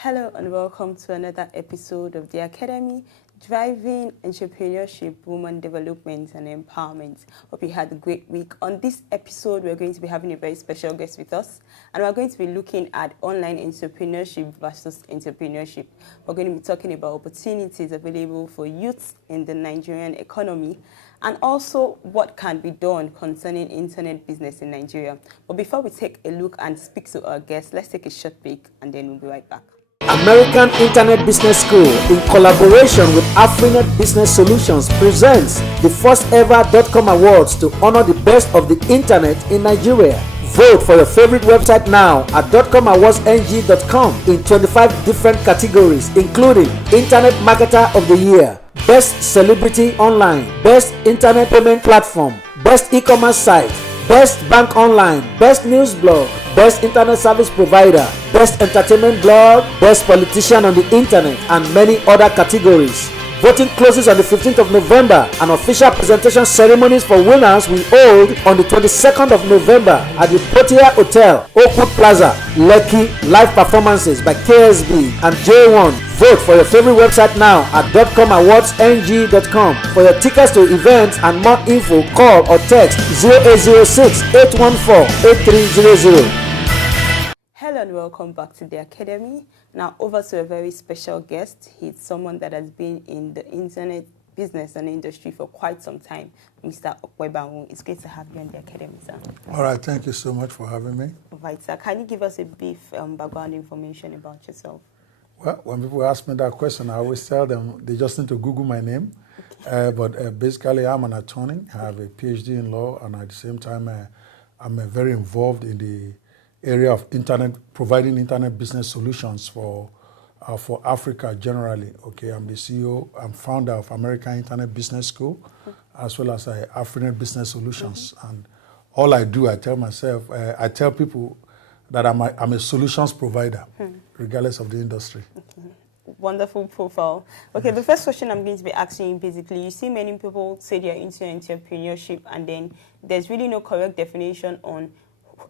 Hello and welcome to another episode of the Academy, Driving Entrepreneurship, Women Development and Empowerment. Hope you had a great week. On this episode, we're going to be having a very special guest with us, and we're going to be looking at online entrepreneurship versus entrepreneurship. We're going to be talking about opportunities available for youths in the Nigerian economy, and also what can be done concerning internet business in Nigeria. But before we take a look and speak to our guests, let's take a short break and then we'll be right back. American Internet Business School, in collaboration with Afrinet Business Solutions, presents the first ever .com Awards to honor the best of the internet in Nigeria. Vote for your favorite website now at .comawardsng.com in 25 different categories, including Internet Marketer of the Year, Best Celebrity Online, Best Internet Payment Platform, Best E-Commerce Site, Best Bank Online, Best News Blog, Best Internet Service Provider, Best Entertainment Blog, Best Politician on the Internet, and many other categories. Voting closes on the 15th of November, and official presentation ceremonies for winners will hold on the 22nd of November at the Protea Hotel, Oakwood Plaza, Lekki. Live performances by KSB and J1. Vote for your favorite website now at .comawardsng.com. For your tickets to events and more info, call or text 0806-814-8300. Hello and welcome back to the Academy. Now over to a very special guest. He's someone that has been in the internet business and industry for quite some time, Mr. Okwebanwu. It's great to have you on the Academy, sir. All right, thank you so much for having me. Right, sir. Can you give us a brief background information about yourself? Well, when people ask me that question, I always tell them they just need to Google my name. Okay. But basically, I'm an attorney. I have a PhD in law, and at the same time, I'm very involved in the area of providing internet business solutions for Africa generally. Okay, I'm the CEO and founder of American Internet Business School, as well as Afrinet Business Solutions. And all I do, I tell myself, I tell people that I'm a solutions provider, regardless of the industry. Okay. Wonderful profile. Okay, the first question I'm going to be asking you, basically, you see many people say they're into entrepreneurship, and then there's really no correct definition on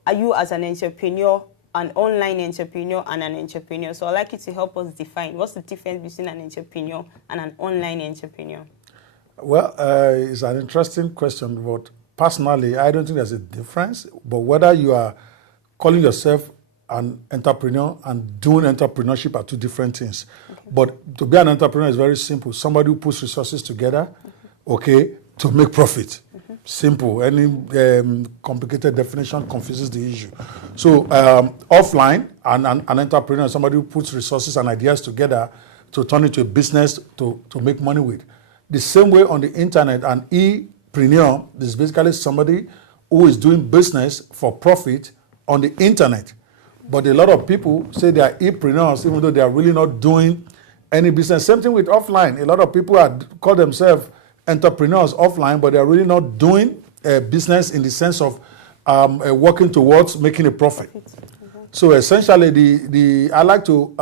are you as an entrepreneur, an online entrepreneur, and an entrepreneur. So I'd like you to help us define what's the difference between an entrepreneur and an online entrepreneur. Well, it's an interesting question, but personally, I don't think there's a difference. But whether you are calling yourself an entrepreneur and doing entrepreneurship are two different things. Okay. But to be an entrepreneur is very simple. Somebody who puts resources together, okay, to make profit. Simple. Any complicated definition confuses the issue. So offline, an entrepreneur is somebody who puts resources and ideas together to turn into a business to make money with. The same way on the internet, an e-preneur is basically somebody who is doing business for profit on the internet. But a lot of people say they are e-preneurs even though they are really not doing any business. Same thing with offline. A lot of people call themselves entrepreneurs offline, but they are really not doing business in the sense of working towards making a profit. So essentially, I like to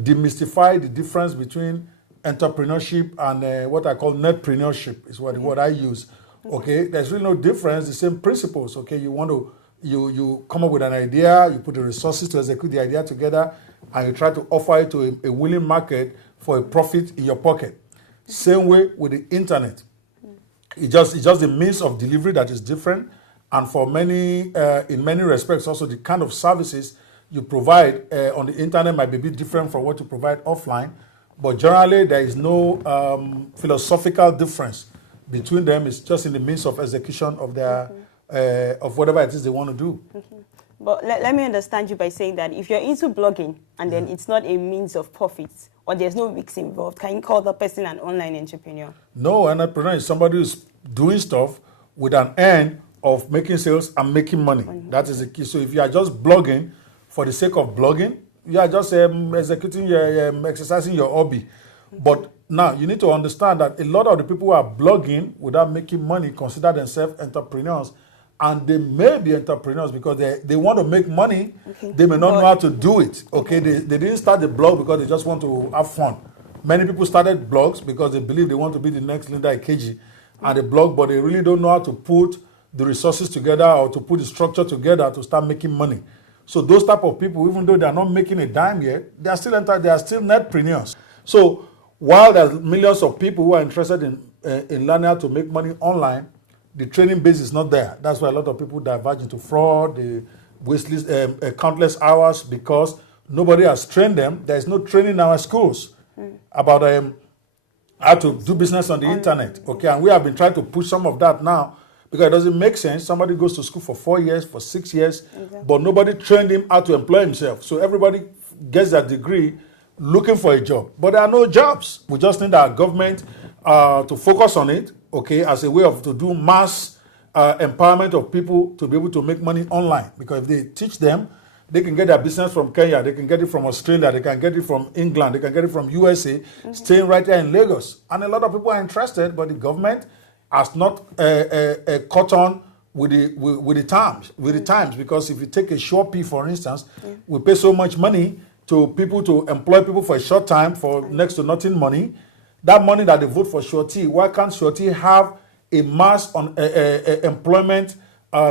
demystify the difference between entrepreneurship and what I call netpreneurship is what the word I use. Okay, there's really no difference. The same principles. Okay, you want to you come up with an idea, you put the resources to execute the idea together, and you try to offer it to a willing market for a profit in your pocket. Same way with the internet. It's just the means of delivery that is different, and for many, in many respects, also the kind of services you provide on the internet might be a bit different from what you provide offline. But generally, there is no philosophical difference between them. It's just in the means of execution of their of whatever it is they want to do. But let me understand you by saying that if you're into blogging and then it's not a means of profits or there's no risks involved, can you call that person an online entrepreneur? No, an entrepreneur is somebody who's doing stuff with an end of making sales and making money. That is the key. So if you are just blogging for the sake of blogging, you are just executing your, exercising your hobby. But now you need to understand that a lot of the people who are blogging without making money consider themselves entrepreneurs. And they may be entrepreneurs because they want to make money. They may not know how to do it. Okay, they didn't start the blog because they just want to have fun. Many people started blogs because they believe they want to be the next Linda Ikeji. and they blog, but they really don't know how to put the resources together or to put the structure together to start making money. So those type of people, even though they are not making a dime yet, they are still netpreneurs. So while there's millions of people who are interested in learning how to make money online, the training base is not there. That's why a lot of people diverge into fraud, they waste countless hours because nobody has trained them. There is no training in our schools about how to do business on the internet. Okay, and we have been trying to push some of that now because it doesn't make sense. Somebody goes to school for 4 years, for 6 years, but nobody trained him how to employ himself. So everybody gets that degree looking for a job, but there are no jobs. We just need our government to focus on it, okay, as a way to do mass empowerment of people to be able to make money online. Because if they teach them, they can get their business from Kenya, they can get it from Australia, they can get it from England, they can get it from USA, staying right here in Lagos. And a lot of people are interested, but the government has not caught on with the times. Because if you take a Shopee, for instance, we pay so much money to people to employ people for a short time for next to nothing money. That money that they vote for Shorty, why can't Shorty have a mass employment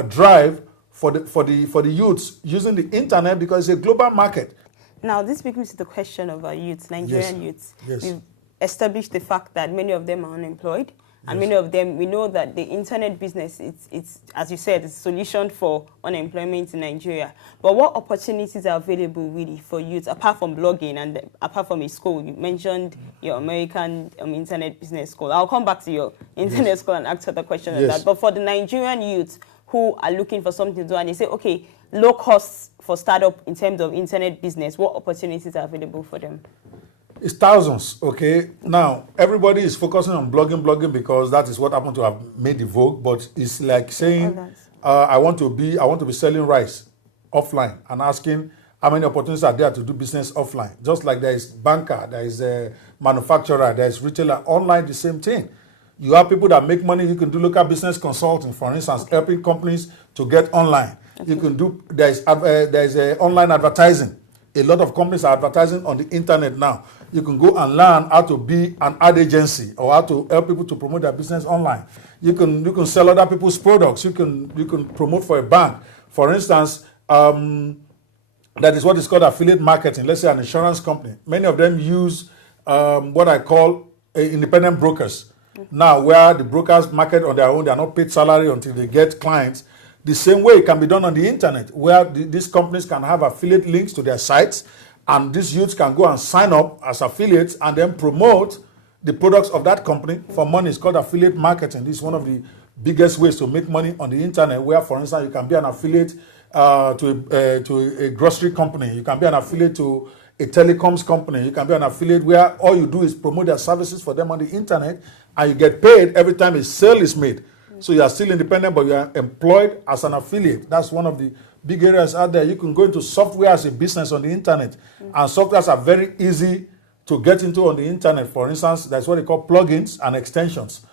drive for the youths using the internet, because it's a global market? Now, this brings me to the question of our youths, Nigerian youths. Yes. We've established the fact that many of them are unemployed. And many of them, we know that the internet business, it's as you said, it's a solution for unemployment in Nigeria. But what opportunities are available really for youth, apart from blogging and apart from a school? You mentioned your American internet business school. I'll come back to your internet school and ask other questions on that. But for the Nigerian youth who are looking for something to do and they say, okay, low costs for startup in terms of internet business, what opportunities are available for them? It's thousands, okay? Now, everybody is focusing on blogging because that is what happened to have made the vogue, but it's like saying, I want to be selling rice offline and asking how many opportunities are there to do business offline. Just like there is banker, there is a manufacturer, there is retailer. Online, the same thing. You have people that make money. You can do local business consulting, for instance, helping companies to get online. You can do, there is online advertising. A lot of companies are advertising on the internet now. You can go and learn how to be an ad agency or how to help people to promote their business online. You can sell other people's products. You can promote for a bank. For instance, that is what is called affiliate marketing. Let's say an insurance company. Many of them use what I call independent brokers. Now, where the brokers market on their own, they are not paid salary until they get clients. The same way it can be done on the internet, where these companies can have affiliate links to their sites, and these youths can go and sign up as affiliates and then promote the products of that company for money. It's called affiliate marketing. This is one of the biggest ways to make money on the internet, where, for instance, you can be an affiliate to a grocery company. You can be an affiliate to a telecoms company. You can be an affiliate where all you do is promote their services for them on the internet, and you get paid every time a sale is made. So you are still independent, but you are employed as an affiliate. That's one of the big areas out there. You can go into software as a business on the internet. And softwares are very easy to get into on the internet. For instance, that's what they call plugins and extensions.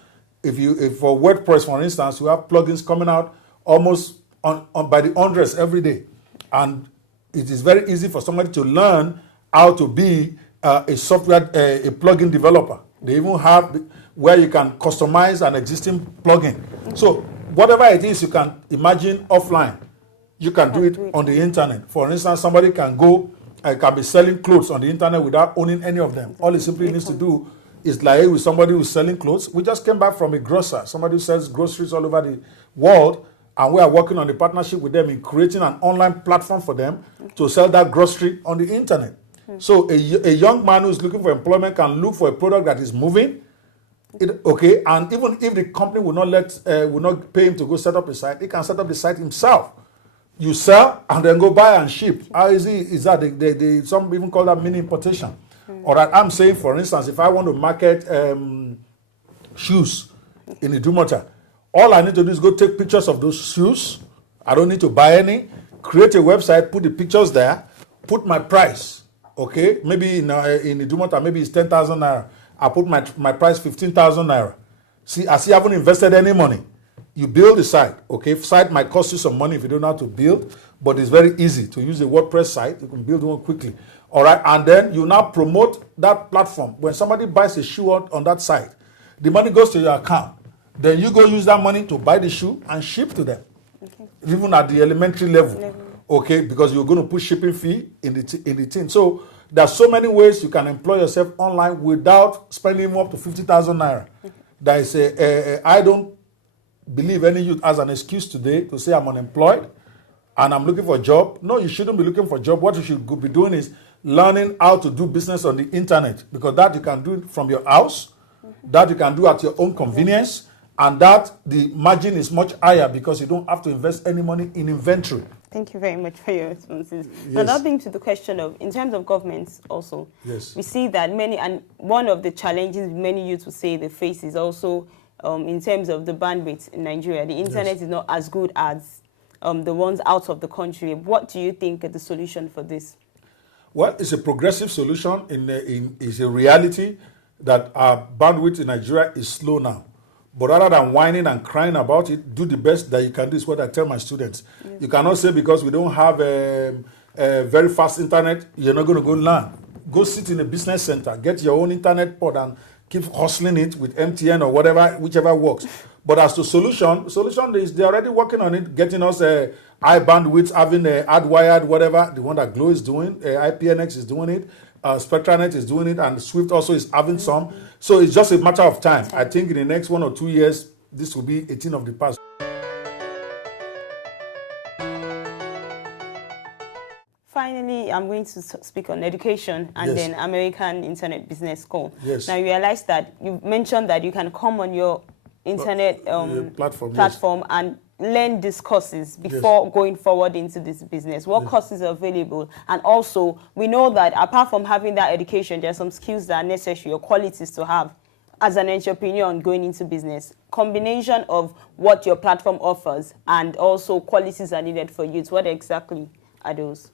If for WordPress, for instance, you have plugins coming out almost by the hundreds every day. And it is very easy for somebody to learn how to be a plugin developer. They even have where you can customize an existing plugin. So whatever it is you can imagine offline, you can do it on the internet. For instance, somebody can be selling clothes on the internet without owning any of them. All he simply needs to do is liaise with somebody who's selling clothes. We just came back from a grocer, somebody who sells groceries all over the world, and we are working on a partnership with them in creating an online platform for them to sell that grocery on the internet. So a young man who's looking for employment can look for a product that is moving, and even if the company will not pay him to go set up a site, he can set up the site himself. You sell and then go buy and ship. How easy is that? Some even call that mini importation. Or I'm saying, for instance, if I want to market shoes in Idumota, all I need to do is go take pictures of those shoes. I don't need to buy any. Create a website, put the pictures there, put my price. Okay, maybe in Idumota, maybe it's 10,000 naira. I put my price 15,000 naira. See, I see I haven't invested any money. You build the site, okay? Site might cost you some money if you don't know how to build, but it's very easy to use a WordPress site. You can build one quickly, all right? And then you now promote that platform. When somebody buys a shoe on that site, the money goes to your account. Then you go use that money to buy the shoe and ship to them. Okay. Even at the elementary level. Okay, because you're going to put shipping fee in the thing. So there's so many ways you can employ yourself online without spending up to 50,000 naira. Okay. That is I don't believe any youth has an excuse today to say I'm unemployed and I'm looking for a job. No, you shouldn't be looking for a job. What you should be doing is learning how to do business on the internet, because that you can do from your house, that you can do at your own convenience, and that the margin is much higher because you don't have to invest any money in inventory. Thank you very much for your responses. Yes. Now, being to the question of, in terms of governments also, yes, we see that many, and one of the challenges many youths would say they face is also in terms of the bandwidth in Nigeria. The internet is not as good as the ones out of the country. What do you think is the solution for this? Well, it's a progressive solution. It's a reality that our bandwidth in Nigeria is slow now. But rather than whining and crying about it, do the best that you can do is what I tell my students. Yes. You cannot say because we don't have a very fast internet, you're not going to go learn. Go sit in a business center, get your own internet pod and keep hustling it with MTN or whatever, whichever works. But as to solution is they're already working on it, getting us high bandwidth, having AdWired, whatever, the one that Glow is doing, IPNX is doing it, SpectraNet is doing it, and Swift also is having some. So it's just a matter of time. I think in the next 1 or 2 years, this will be a thing of the past. Finally, I'm going to speak on education and then American Internet Business School. Yes. Now, you realize that you mentioned that you can come on your internet platform and learn these courses before going forward into this business. What courses are available? And also, we know that apart from having that education, there are some skills that are necessary or qualities to have as an entrepreneur and going into business. Combination of what your platform offers and also qualities are needed for youth. What exactly are those?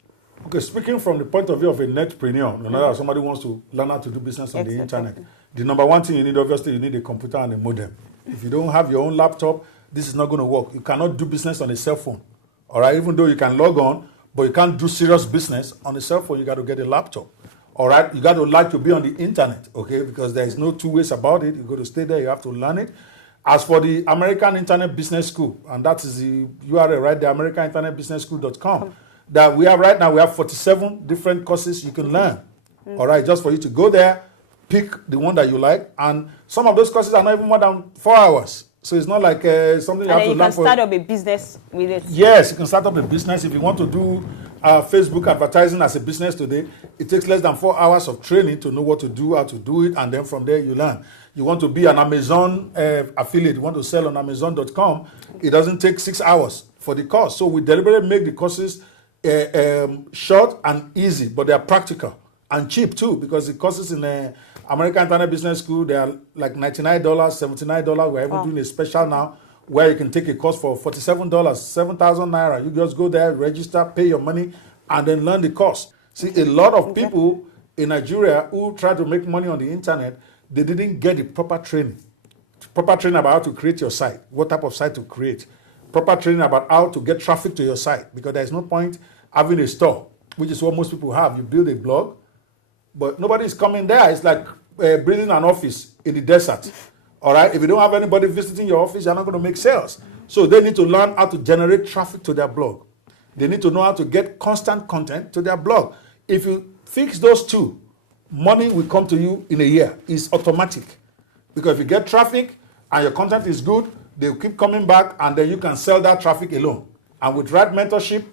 Okay, speaking from the point of view of a netpreneur, no matter somebody wants to learn how to do business on the internet, the number one thing you need, obviously, you need a computer and a modem. If you don't have your own laptop, this is not going to work. You cannot do business on a cell phone. All right, even though you can log on, but you can't do serious business on a cell phone. You got to get a laptop. All right, you got to like to be on the internet, okay, because there is no two ways about it. You got to stay there, you have to learn it. As for the American Internet Business School, and that is the URL right there, americaninternetbusinessschool.com, that we have right now, we have 47 different courses you can learn. All right, just for you to go there, pick the one that you like, and some of those courses are not even more than 4 hours. So it's not like something you have to learn. And you can start up a business with it. Yes, you can start up a business. If you want to do Facebook advertising as a business today, it takes less than 4 hours of training to know what to do, how to do it, and then from there you learn. You want to be an Amazon affiliate, you want to sell on Amazon.com, it doesn't take 6 hours for the course. So we deliberately make the courses short and easy, but they are practical and cheap too, because the courses in American Internet Business School, they are like $99, $79. We're even doing a special now where you can take a course for $47, 7,000 naira. You just go there, register, pay your money, and then learn the course. See, a lot of people in Nigeria who try to make money on the internet, they didn't get the proper training. Proper training about how to create your site, what type of site to create. Proper training about how to get traffic to your site, because there's no point having a store, which is what most people have. You build a blog, but nobody is coming there. It's like building an office in the desert. All right? If you don't have anybody visiting your office, you're not going to make sales. So they need to learn how to generate traffic to their blog. They need to know how to get constant content to their blog. If you fix those two, money will come to you in a year. It's automatic. Because if you get traffic and your content is good, they'll keep coming back, and then you can sell that traffic alone. And with right mentorship,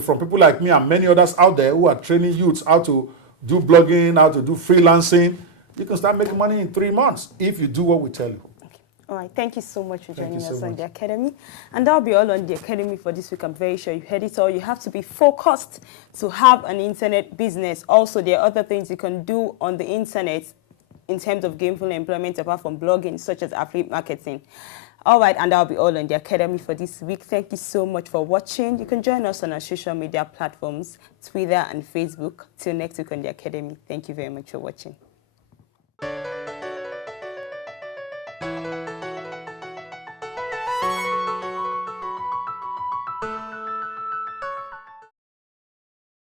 from people like me and many others out there who are training youths how to do blogging, how to do freelancing, you can start making money in 3 months if you do what we tell you. Okay. All right. Thank you so much for joining us on the Academy. And that'll be all on the Academy for this week. I'm very sure you heard it all. You have to be focused to have an internet business. Also, there are other things you can do on the internet in terms of gainful employment apart from blogging, such as affiliate marketing. All right, and that'll be all on the Academy for this week. Thank you so much for watching. You can join us on our social media platforms, Twitter and Facebook. Till next week on the Academy. Thank you very much for watching.